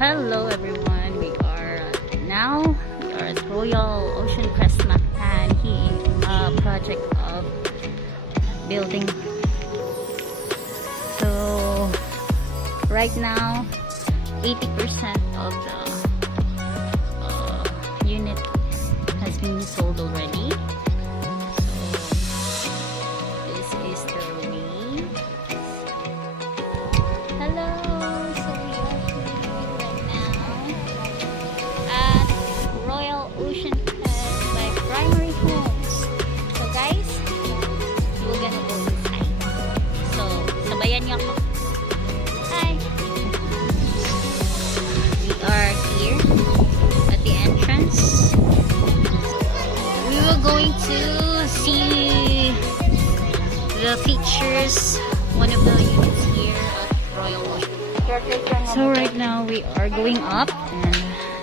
Hello everyone, we are at Royal Ocean Crest Mactan here, project of building. So right now 80% of the unit has been sold already. So this is the way. Hello, so we are here right now at Royal Ocean Crest by Primary Homes. So guys, we're gonna go inside. So sabayan niyo ako. Hi! We are here at the entrance. We were going to see the features, one of the units here at Royal Ocean. So right now we are going up, and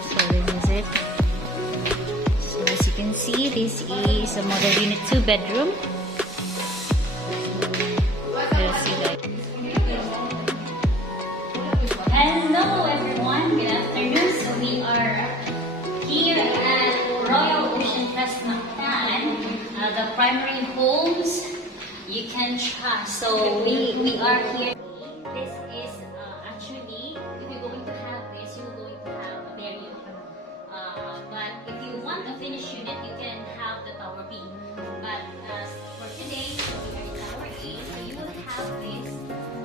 so this is it. So as you can see, this is a model unit 2 bedroom. Let's see that. Hello everyone, good afternoon. So we are here at Royal Ocean Crest Mactan, the primary homes you can trust. So we are here. This is actually, if you're going to have this, you're going to have a very but if you want a finished unit, you can have the tower B. But for today, so we are in tower A, so you will have this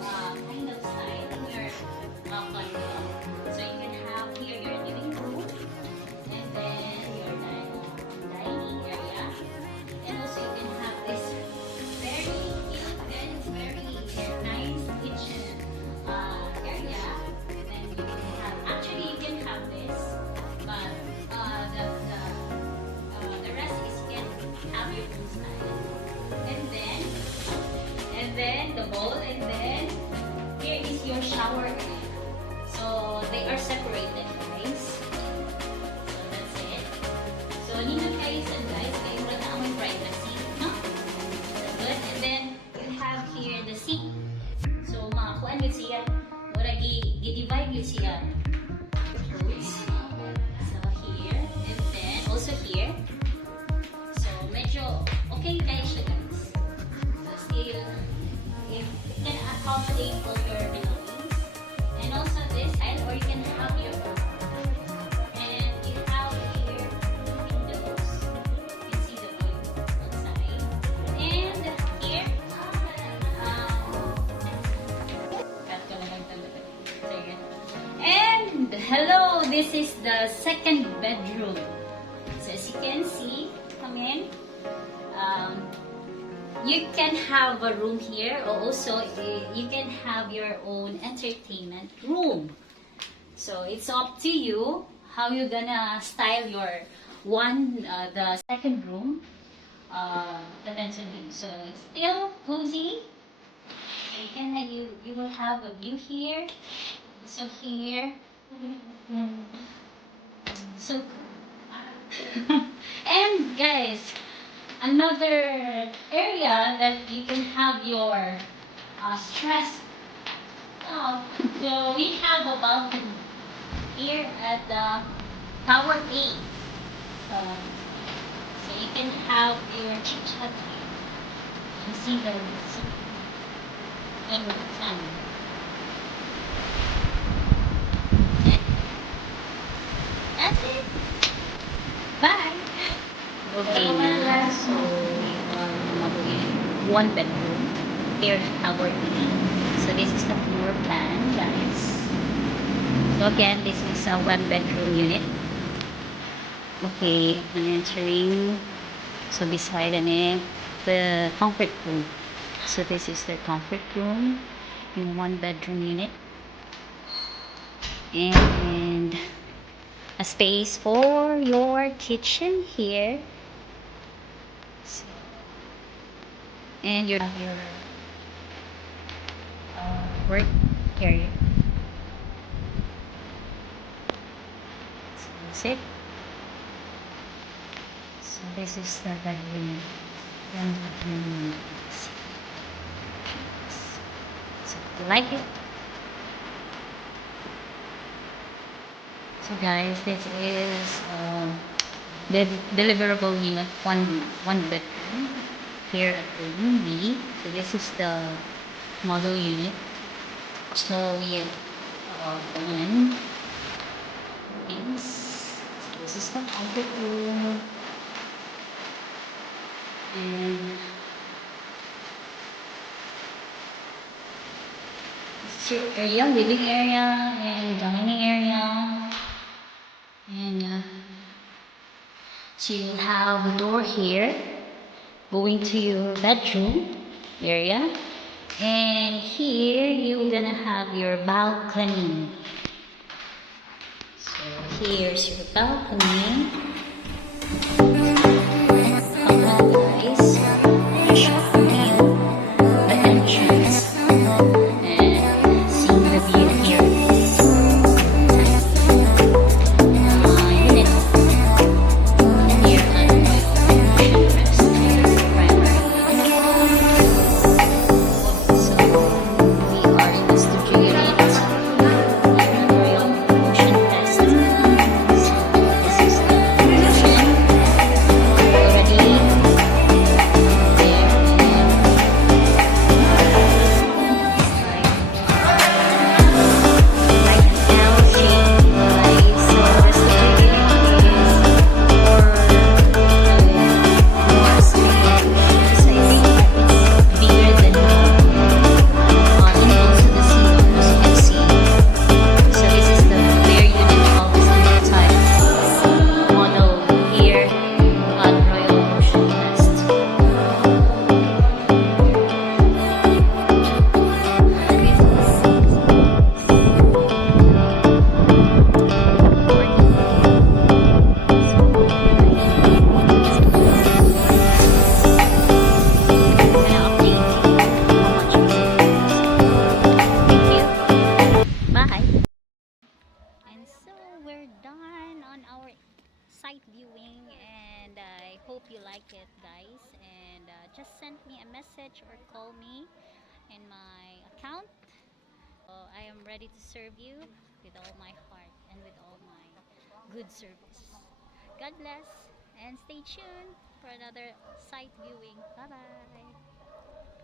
kind of style where condo. So you can have here your living room, and then your dining area, and also you can have this very cute and very nice kitchen area. And then you can have, actually you can have this, but the rest is you can have your own style. And then the bowl, and then here is your shower area. So they are separated, guys. So that's it. So nino guys and guys, kayo na ang privacy, no? That's good. And then you have here the sink. So makakuan yun siya. Wala gi-divide yun siya. Rooms. So here, and then also here. So medyo okay guys siya, guys. So still, it can accommodate all your belongings. And also this side, or you can have your own. And you have here windows. You can see the view outside. And here, and hello, this is the second bedroom. So as you can see, come in. You can have a room here, or also you can have your own entertainment room. So it's up to you how you're gonna style your the second room. The entertainment. So it's still cozy. So you will have a view here. So here. So and guys, another area that you can have your stress out. So we have a balcony here at the Tower A. So you can have your chit chat here. You see the sun. That's it. Bye. Okay na. So we are in one bedroom. Here Tower A. So this is the floor plan, guys. So again, this is a one bedroom unit. Okay, I'm entering. So beside the comfort room. So this is the comfort room in one bedroom unit. And a space for your kitchen here. And your work area. So that's it. So this is the bedroom. So if you like it, So guys, this is the deliverable unit, one bedroom here at the UV. So this is the model unit. So we go in. This is the outlet room, and this is your area, living area and dining area, and so you have a door here going to your bedroom area, and here you're gonna have your balcony. So here's your balcony. Guys, show you the entrance and seeing the view here. Unit here at Ocean Crest Primary. So we are in the studio unit here at Royal Ocean Crest. So this is the ocean already there, and so we're done on our site viewing, and I hope you like it, guys. And just send me a message or call me in my account. I am ready to serve you with all my heart and with all my good service. God bless, and stay tuned for another site viewing. Bye bye.